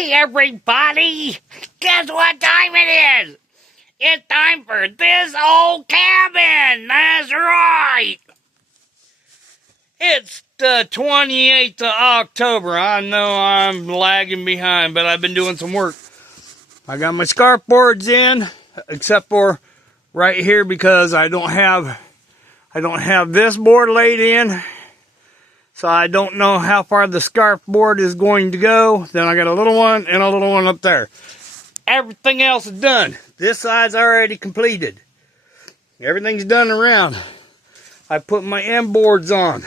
Hey everybody! Guess what time it is? It's time for this old cabin! That's right! It's the 28th of October. I know I'm lagging behind, but I've been doing some work. I got my scarf boards in, except for right here because I don't have this board laid in. So I don't know how far the scarf board is going to go. Then I got a little one and a little one up there. Everything else is done. This side's already completed. Everything's done around. I put my M boards on.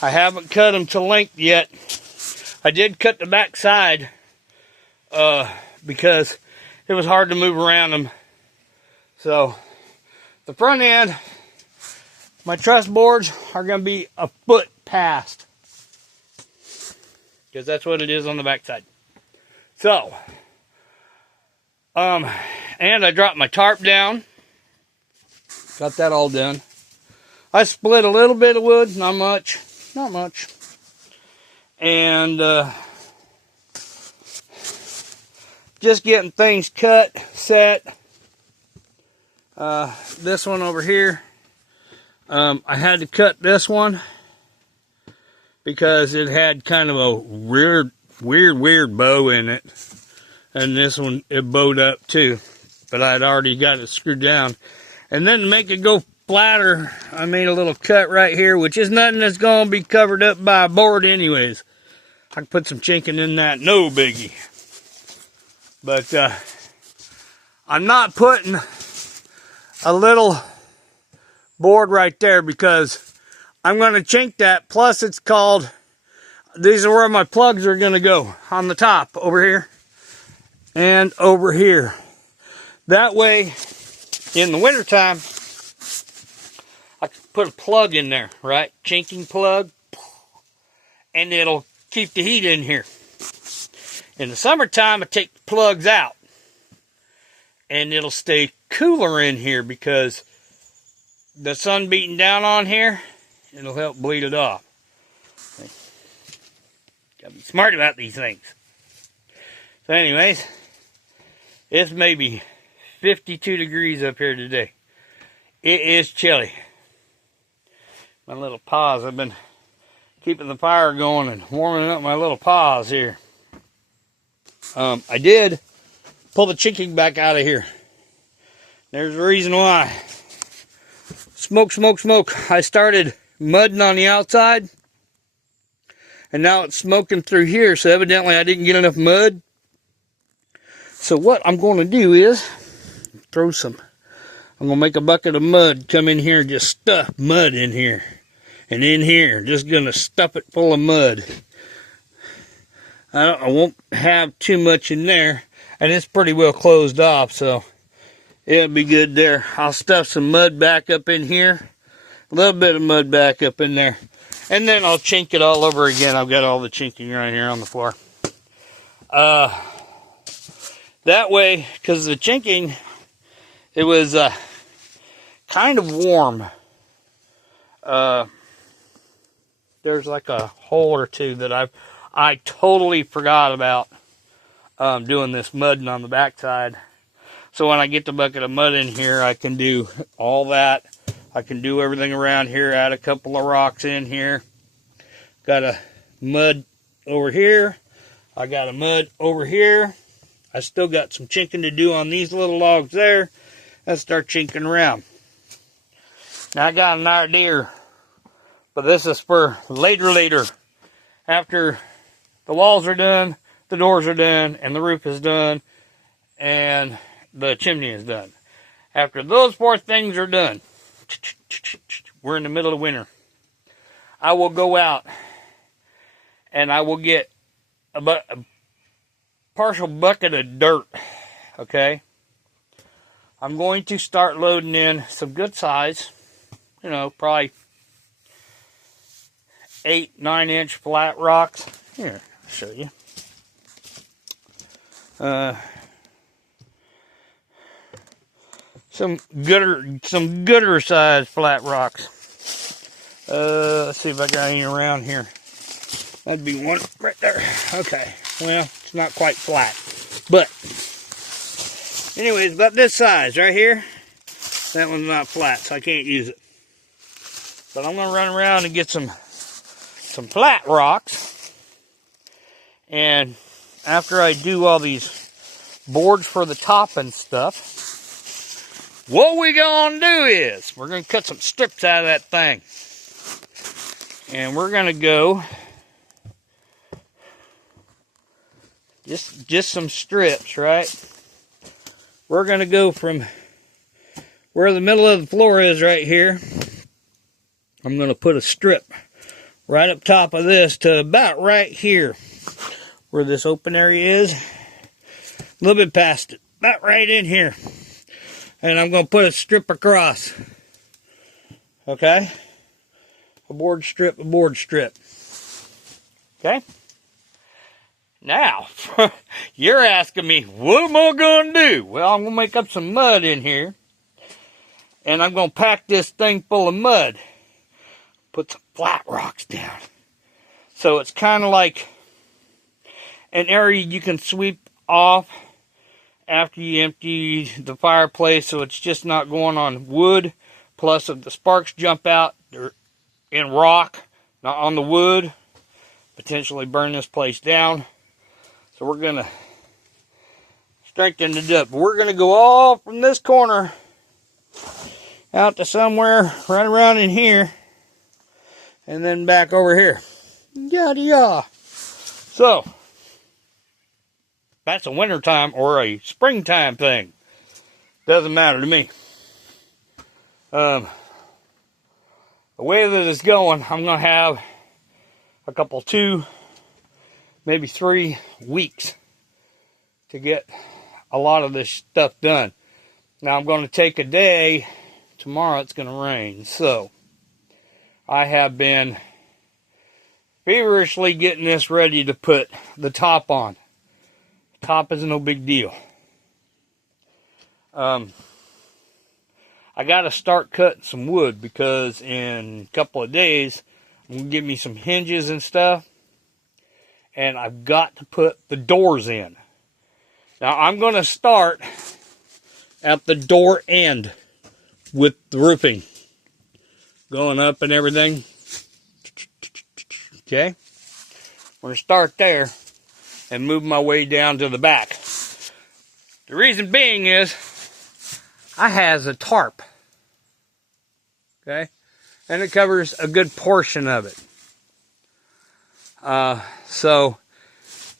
I haven't cut them to length yet. I did cut the back side because it was hard to move around them. So the front end, my truss boards are going to be a foot past, because that's what it is on the back side. So, and I dropped my tarp down. Got that all done. I split a little bit of wood, not much. And just getting things cut, set. This one over here. I had to cut this one because it had kind of a weird bow in it. And this one, it bowed up too. But I'd already got it screwed down. And then to make it go flatter, I made a little cut right here, which is nothing that's going to be covered up by a board anyways. I can put some chinking in that, no biggie. But I'm not putting a little board right there because I'm going to chink that. Plus it's called, these are where my plugs are going to go, on the top over here and over here. That way in the wintertime I can put a plug in there, right? Chinking plug, and it'll keep the heat in here. In the summertime I take the plugs out and it'll stay cooler in here because the sun beating down on here, it'll help bleed it off. Gotta be smart about these things. So anyways, it's maybe 52 degrees up here today. It is chilly. My little paws, I've been keeping the fire going and warming up my little paws here. I did pull the chinking back out of here. There's a reason why. Smoke. I started mudding on the outside. And now it's smoking through here. So evidently I didn't get enough mud. So what I'm going to do is I'm going to make a bucket of mud. Come in here and just stuff mud in here. And in here, just going to stuff it full of mud. I won't have too much in there. And it's pretty well closed off. So it'll be good there. I'll stuff some mud back up in here. A little bit of mud back up in there. And then I'll chink it all over again. I've got all the chinking right here on the floor. That way, because the chinking, it was kind of warm. There's like a hole or two that I totally forgot about doing this mudding on the backside. So when I get the bucket of mud in here, I can do all that. I can do everything around here, add a couple of rocks in here. Got a mud over here. I got a mud over here. I still got some chinking to do on these little logs there. Let's start chinking around. Now I got an idea, but this is for later. After the walls are done, the doors are done, and the roof is done, and the chimney is done. After those four things are done, we're in the middle of winter. I will go out and I will get a partial bucket of dirt. Okay? I'm going to start loading in some good size, probably 8-9 inch flat rocks. Here, I'll show you. Some gooder sized flat rocks. Let's see if I got any around here. That'd be one right there. Okay. Well, it's not quite flat. But, anyways, about this size right here. That one's not flat, so I can't use it. But I'm going to run around and get some flat rocks. And after I do all these boards for the top and stuff, what we going to do is we're going to cut some strips out of that thing. And we're going to go just some strips, right? We're going to go from where the middle of the floor is right here. I'm going to put a strip right up top of this to about right here where this open area is. A little bit past it, about right in here. And I'm going to put a strip across. Okay? A board strip, a board strip. Okay? Now, you're asking me, what am I going to do? Well, I'm going to make up some mud in here. And I'm going to pack this thing full of mud. Put some flat rocks down. So it's kind of like an area you can sweep off after you empty the fireplace, so it's just not going on wood. Plus, if the sparks jump out, they're in rock, not on the wood. Potentially burn this place down. So we're going to strengthen it up. We're going to go all from this corner out to somewhere right around in here. And then back over here. Yada yada. So, that's a wintertime or a springtime thing. Doesn't matter to me. The way that it's going, I'm going to have a couple, 2, maybe 3 weeks to get a lot of this stuff done. Now I'm going to take a day. Tomorrow it's going to rain. So, I have been feverishly getting this ready to put the top on. Top is no big deal. I got to start cutting some wood because in a couple of days I'm going to get me some hinges and stuff. And I've got to put the doors in. Now I'm going to start at the door end with the roofing. Going up and everything. Okay. We're going to start there and move my way down to the back. The reason being is I has a tarp. Okay. And it covers a good portion of it. So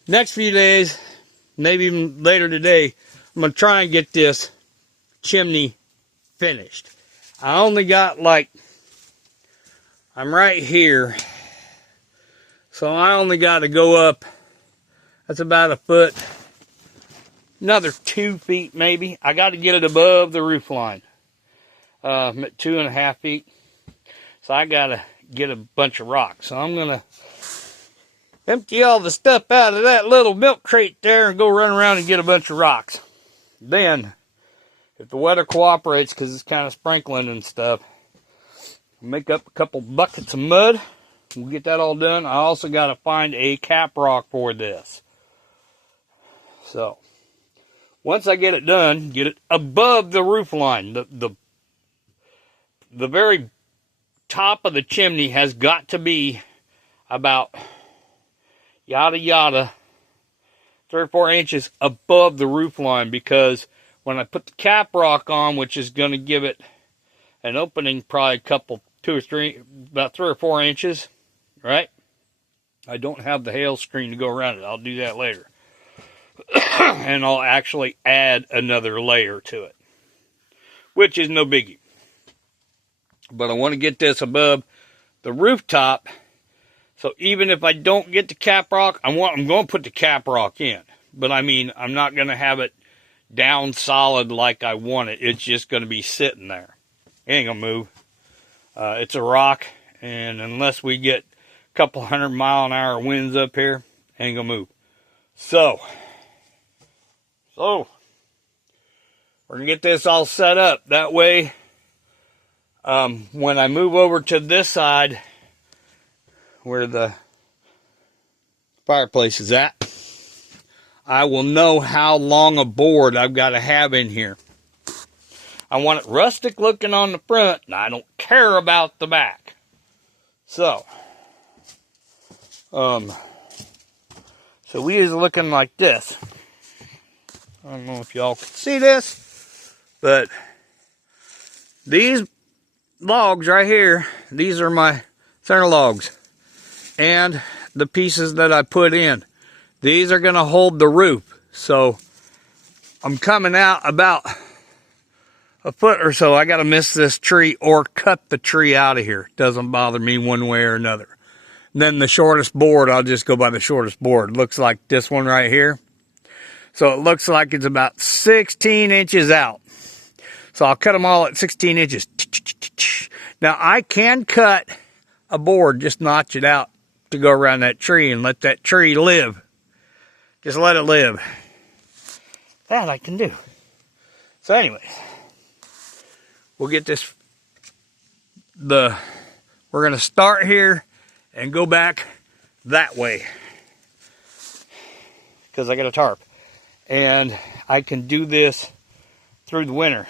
next few days, maybe even later today, I'm going to try and get this chimney finished. I only got I'm right here. So I only got to go up, that's about a foot, another 2 feet maybe. I got to get it above the roof line. 2.5 feet. So I got to get a bunch of rocks. So I'm going to empty all the stuff out of that little milk crate there and go run around and get a bunch of rocks. Then, if the weather cooperates, because it's kind of sprinkling and stuff, I'll make up a couple buckets of mud. We'll get that all done. I also got to find a cap rock for this. So, once I get it done, get it above the roof line. The very top of the chimney has got to be about yada yada 3 or 4 inches above the roof line, because when I put the cap rock on, which is going to give it an opening probably about 3 or 4 inches, right? I don't have the hail screen to go around it. I'll do that later. And I'll actually add another layer to it, which is no biggie. But I want to get this above the rooftop. So even if I don't get the cap rock, I'm going to put the cap rock in. But I mean, I'm not going to have it down solid like I want it. It's just going to be sitting there. It ain't going to move. It's a rock, and unless we get a couple 100-mile-an-hour winds up here, it ain't going to move. So, we're going to get this all set up. That way, when I move over to this side, where the fireplace is at, I will know how long a board I've got to have in here. I want it rustic looking on the front, and I don't care about the back. So we is looking like this. I don't know if y'all can see this, but these logs right here, these are my center logs. And the pieces that I put in. These are going to hold the roof. So I'm coming out about a foot or so. I got to miss this tree or cut the tree out of here. Doesn't bother me one way or another. And then the shortest board, I'll just go by the shortest board. Looks like this one right here. So it looks like it's about 16 inches out. So I'll cut them all at 16 inches. Now I can cut a board, just notch it out to go around that tree and let that tree live. Just let it live. That I can do. So anyway, we'll get this, we're going to start here and go back that way. Because I got a tarp. And I can do this through the winter.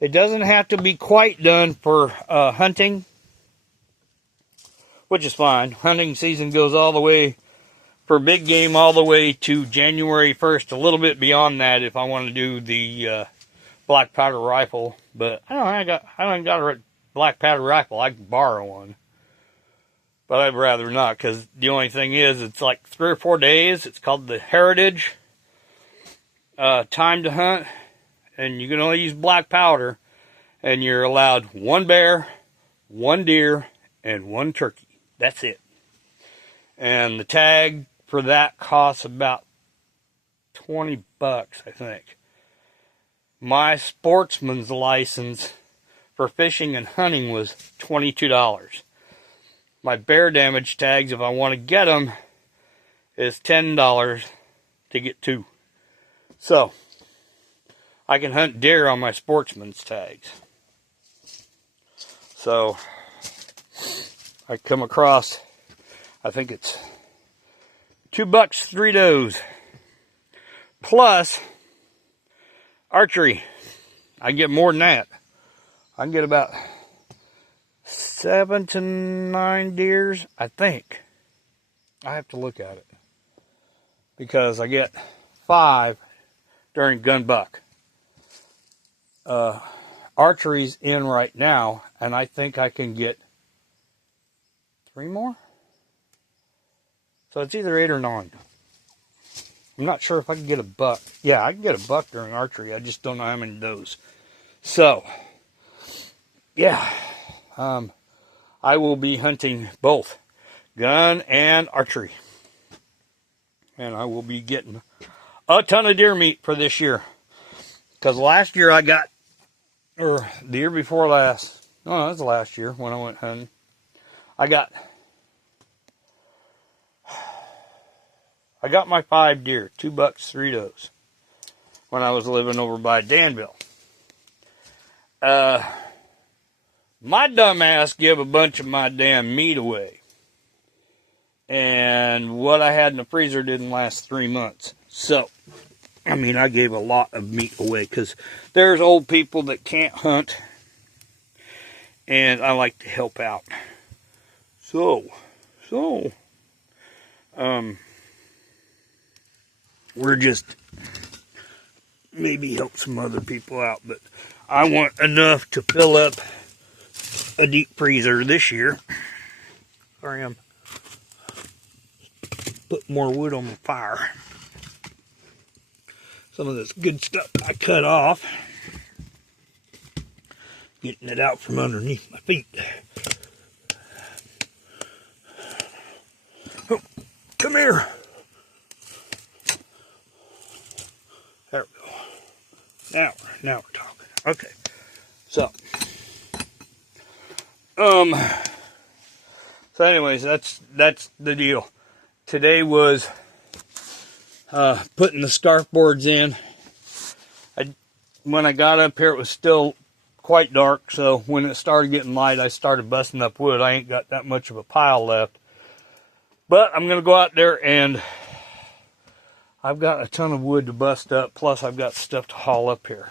It doesn't have to be quite done for hunting, which is fine. Hunting season goes all the way, for big game, all the way to January 1st. A little bit beyond that if I want to do the black powder rifle. But I don't got a black powder rifle. I can borrow one. But I'd rather not, because the only thing is, it's like 3 or 4 days. It's called the Heritage time to hunt. And you can only use black powder. And you're allowed 1 bear, 1 deer, and 1 turkey. That's it. And the tag for that costs about $20, I think. My sportsman's license for fishing and hunting was $22. My bear damage tags, if I want to get them, is $10 to get 2. So, I can hunt deer on my sportsman's tags. So, I come across, I think it's $2, 3 does. Plus, archery. I can get more than that. I can get about 7 to 9 deers, I think. I have to look at it. Because I get 5 during gun buck. Archery's in right now, and I think I can get 3 more? So it's either 8 or 9. I'm not sure if I can get a buck. Yeah, I can get a buck during archery. I just don't know how many does. So, yeah. I will be hunting both gun and archery. And I will be getting a ton of deer meat for this year. Because last year I got, or the year before last, no, that was last year when I went hunting. I got my 5 deer, $2, 3 does, when I was living over by Danville. My dumb ass gave a bunch of my damn meat away. And what I had in the freezer didn't last 3 months. So, I mean, I gave a lot of meat away because there's old people that can't hunt. And I like to help out. So, we're just maybe help some other people out, but I want enough to fill up a deep freezer this year. Sorry, I'm putting more wood on the fire. Some of this good stuff I cut off, getting it out from underneath my feet. Oh, come here. There we go. Now we're talking. Okay. So anyways, that's the deal. Today was putting the scarf boards in. When I got up here, it was still quite dark, so when it started getting light, I started busting up wood. I ain't got that much of a pile left. But I'm going to go out there and I've got a ton of wood to bust up, plus I've got stuff to haul up here.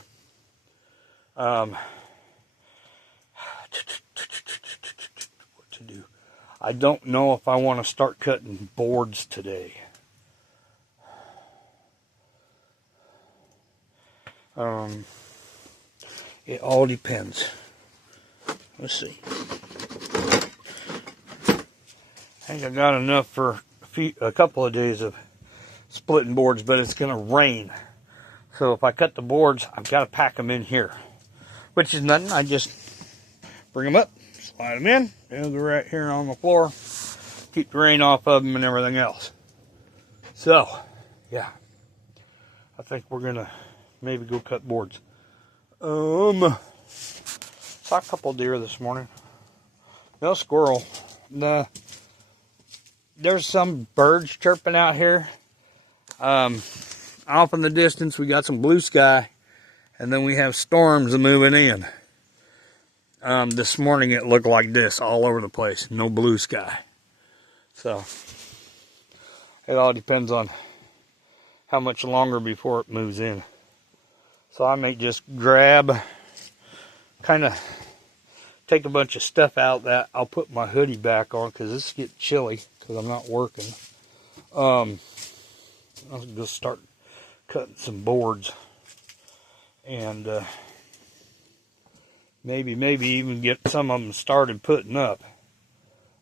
What to do? I don't know if I want to start cutting boards today. It all depends. Let's see. I think I got enough for a couple of days of splitting boards, but it's going to rain. So if I cut the boards, I've got to pack them in here, which is nothing. I just bring them up, slide them in, they'll go right here on the floor, keep the rain off of them and everything else. So, yeah, I think we're going to maybe go cut boards. Saw a couple deer this morning. No squirrel. There's some birds chirping out here. Off in the distance, we got some blue sky, and then we have storms moving in. This morning it looked like this all over the place. No blue sky. So, it all depends on how much longer before it moves in. So I may just grab, kind of take a bunch of stuff out that I'll put my hoodie back on because it's getting chilly because I'm not working. I'll just start cutting some boards and maybe even get some of them started putting up.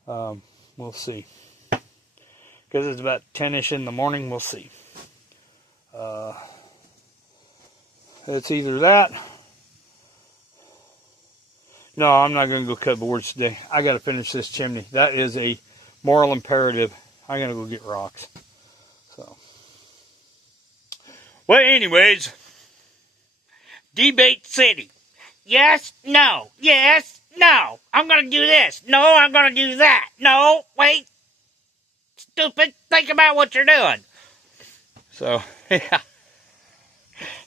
We'll see. Because it's about 10ish in the morning, we'll see. It's either that. No, I'm not going to go cut boards today. I got to finish this chimney. That is a moral imperative. I'm going to go get rocks. So. Well, anyways. Debate City. Yes, no. Yes, no. I'm going to do this. No, I'm going to do that. No, wait. Stupid. Think about what you're doing. So, yeah.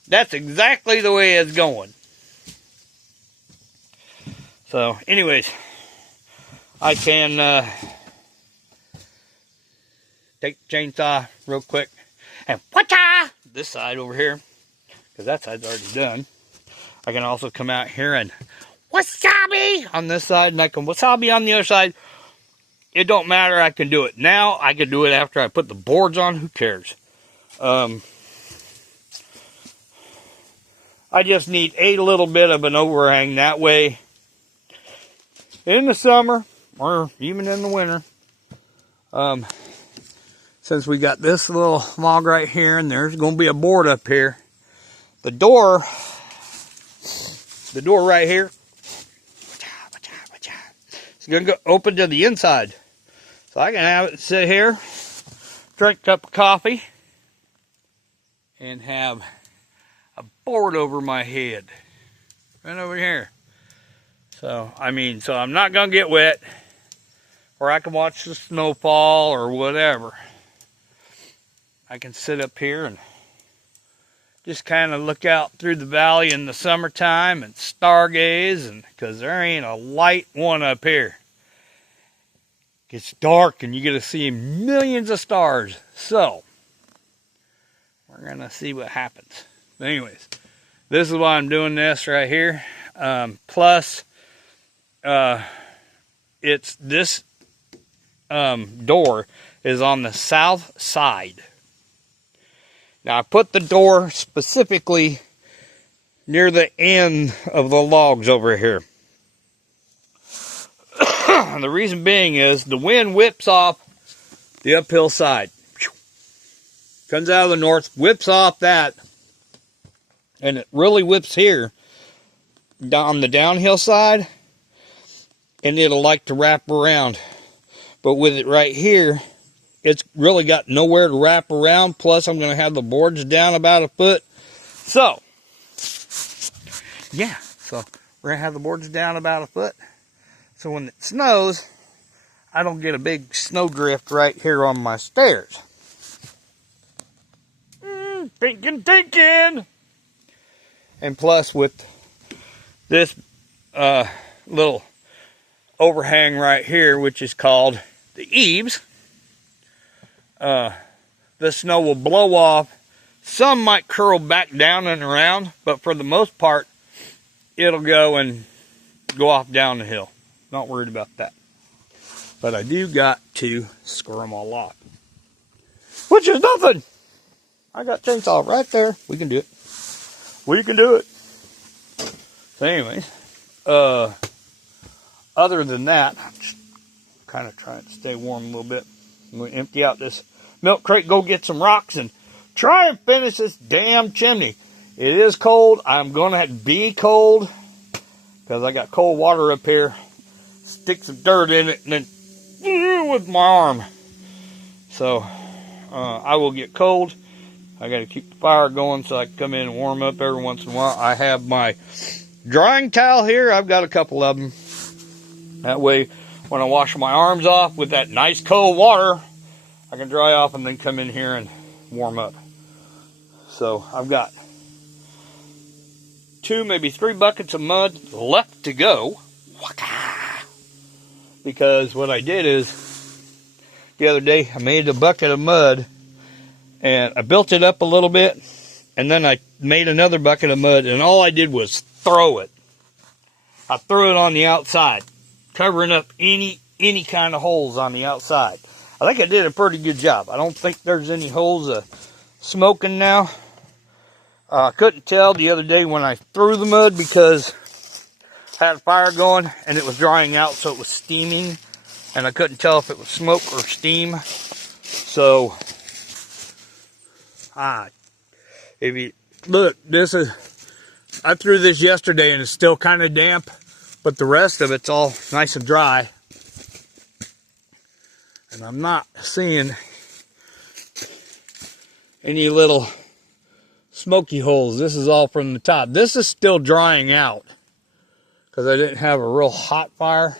That's exactly the way it's going. So, anyways, I can take the chainsaw real quick and whatcha this side over here, because that side's already done. I can also come out here and wasabi on this side, and I can wasabi on the other side. It don't matter. I can do it now. I can do it after I put the boards on. Who cares? I just need a little bit of an overhang. That way, in the summer, or even in the winter, since we got this little log right here, and there's going to be a board up here, the door right here, it's going to go open to the inside. So I can have it sit here, drink a cup of coffee, and have a board over my head. Right over here. So, so I'm not going to get wet, or I can watch the snowfall or whatever. I can sit up here and just kind of look out through the valley in the summertime and stargaze, and because there ain't a light one up here. It gets dark and you get to see millions of stars. So, we're going to see what happens. But anyways, this is why I'm doing this right here. Plus, it's this door is on the south side. Now I put the door specifically near the end of the logs over here. The reason being is the wind whips off the uphill side. Comes out of the north, whips off that, and it really whips here on the downhill side, and it'll like to wrap around. But with it right here, it's really got nowhere to wrap around. Plus, I'm going to have the boards down about a foot. So, yeah. So, we're going to have the boards down about a foot. So, when it snows, I don't get a big snowdrift right here on my stairs. Thinking. And plus, with this little overhang right here, which is called the eaves, the snow will blow off Some might curl back down and around, but for the most part, it'll go and go off down the hill. Not worried about that. But I do got to score them all off. Which is nothing. I got chainsaw right there. We can do it. We can do it. So anyways, other than that, I'm just kind of trying to stay warm a little bit. I'm going to empty out this milk crate, go get some rocks, and try and finish this damn chimney. It is cold. I'm going to be cold because I got cold water up here. Stick some dirt in it and then with my arm. So I will get cold. I got to keep the fire going so I can come in and warm up every once in a while. I have my drying towel here. I've got a couple of them. That way, when I wash my arms off with that nice cold water, I can dry off and then come in here and warm up. So I've got 2, maybe 3 buckets of mud left to go. Because what I did is, the other day, I made a bucket of mud, and I built it up a little bit, and then I made another bucket of mud, and all I did was throw it. I threw it on the outside, covering up any kind of holes on the outside. I think I did a pretty good job. I don't think there's any holes smoking now. I couldn't tell the other day when I threw the mud because I had a fire going and it was drying out, so it was steaming, and I couldn't tell if it was smoke or steam. So, if you look, I threw this yesterday and it's still kind of damp, but the rest of it's all nice and dry. And I'm not seeing any little smoky holes. This is all from the top. This is still drying out because I didn't have a real hot fire.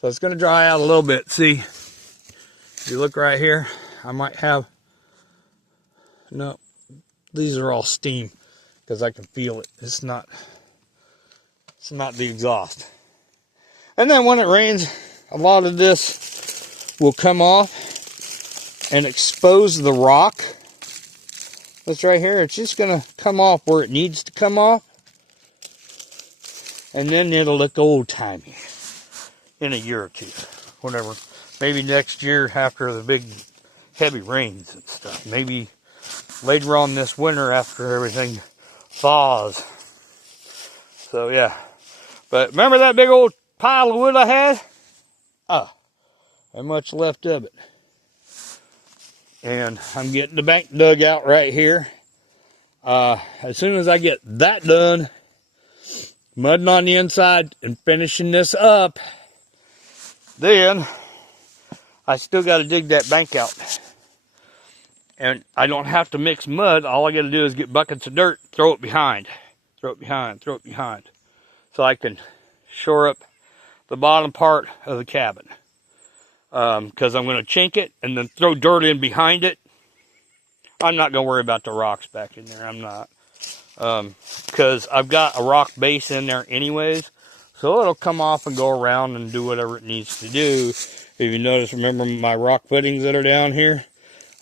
So it's going to dry out a little bit. See, if you look right here, I might have, no, these are all steam because I can feel it. It's not the exhaust. And then when it rains, a lot of this will come off and expose the rock. This right here, it's just going to come off where it needs to come off. And then it'll look old-timey in a year or two. Whatever. Maybe next year after the big heavy rains and stuff. Maybe later on this winter after everything thaws. So, yeah. But remember that big old pile of wood I had? Not much left of it. And I'm getting the bank dug out right here. As soon as I get that done, mudding on the inside and finishing this up, then I still got to dig that bank out. And I don't have to mix mud. All I got to do is get buckets of dirt, throw it behind. Throw it behind, throw it behind. So I can shore up the bottom part of the cabin. Because I'm going to chink it and then throw dirt in behind it. I'm not going to worry about the rocks back in there. I'm not. Because I've got a rock base in there anyways. So it'll come off and go around and do whatever it needs to do. If you notice, remember my rock footings that are down here?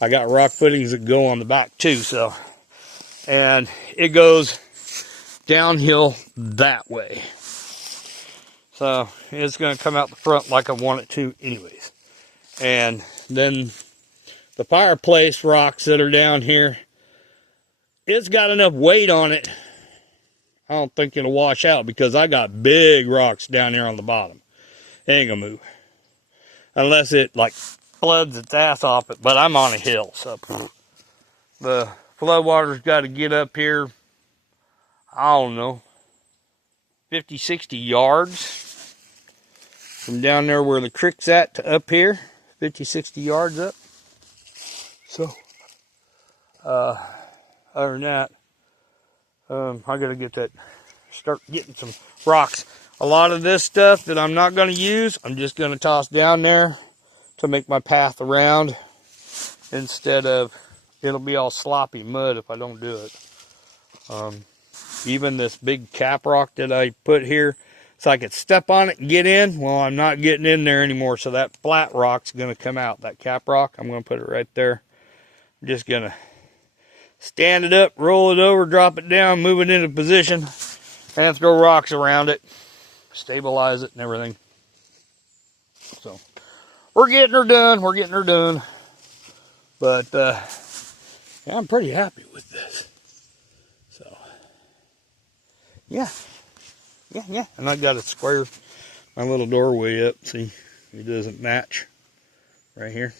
I got rock footings that go on the back too. So, and it goes downhill that way. So it's going to come out the front like I want it to anyways. And then the fireplace rocks that are down here, it's got enough weight on it. I don't think it'll wash out because I got big rocks down here on the bottom. It ain't gonna move. Unless it like floods its ass off it, but I'm on a hill, so the flood water's got to get up here, I don't know, 50, 60 yards from down there where the creek's at to up here. 50, 60 yards up. So, other than that, I gotta get that, start getting some rocks. A lot of this stuff that I'm not gonna use, I'm just gonna toss down there to make my path around, instead of, it'll be all sloppy mud if I don't do it. Even this big cap rock that I put here, so I could step on it and get in. Well, I'm not getting in there anymore, so that flat rock's going to come out. That cap rock, I'm going to put it right there. I'm just going to stand it up, roll it over, drop it down, move it into position, and throw rocks around it, stabilize it and everything. So we're getting her done. We're getting her done. But yeah, I'm pretty happy with this. So yeah. And I got to square my little doorway up. See, it doesn't match right here.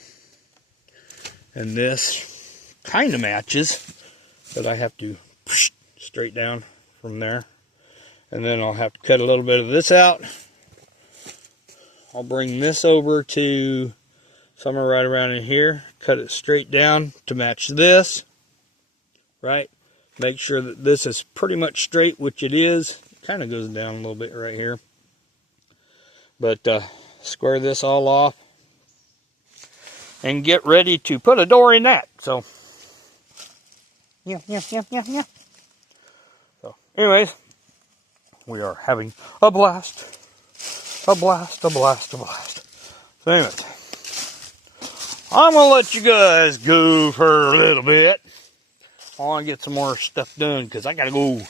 And this kind of matches, but I have to straight down from there. And then I'll have to cut a little bit of this out. I'll bring this over to somewhere right around in here. Cut it straight down to match this. Right? Make sure that this is pretty much straight, which it is. It kind of goes down a little bit right here. But square this all off. And get ready to put a door in that. So, yeah. So, anyways, we are having a blast. A blast. So, anyways, I'm going to let you guys go for a little bit. I want to get some more stuff done because I got to go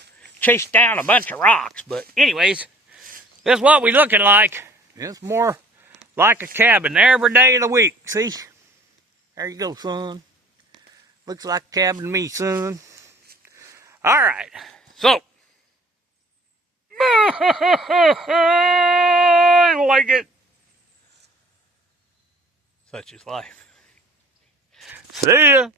chase down a bunch of rocks. But, anyways, this is what we looking like. It's more like a cabin every day of the week. See? There you go, son. Looks like a cabin to me, son. All right. So. I like it. Such is life. See ya.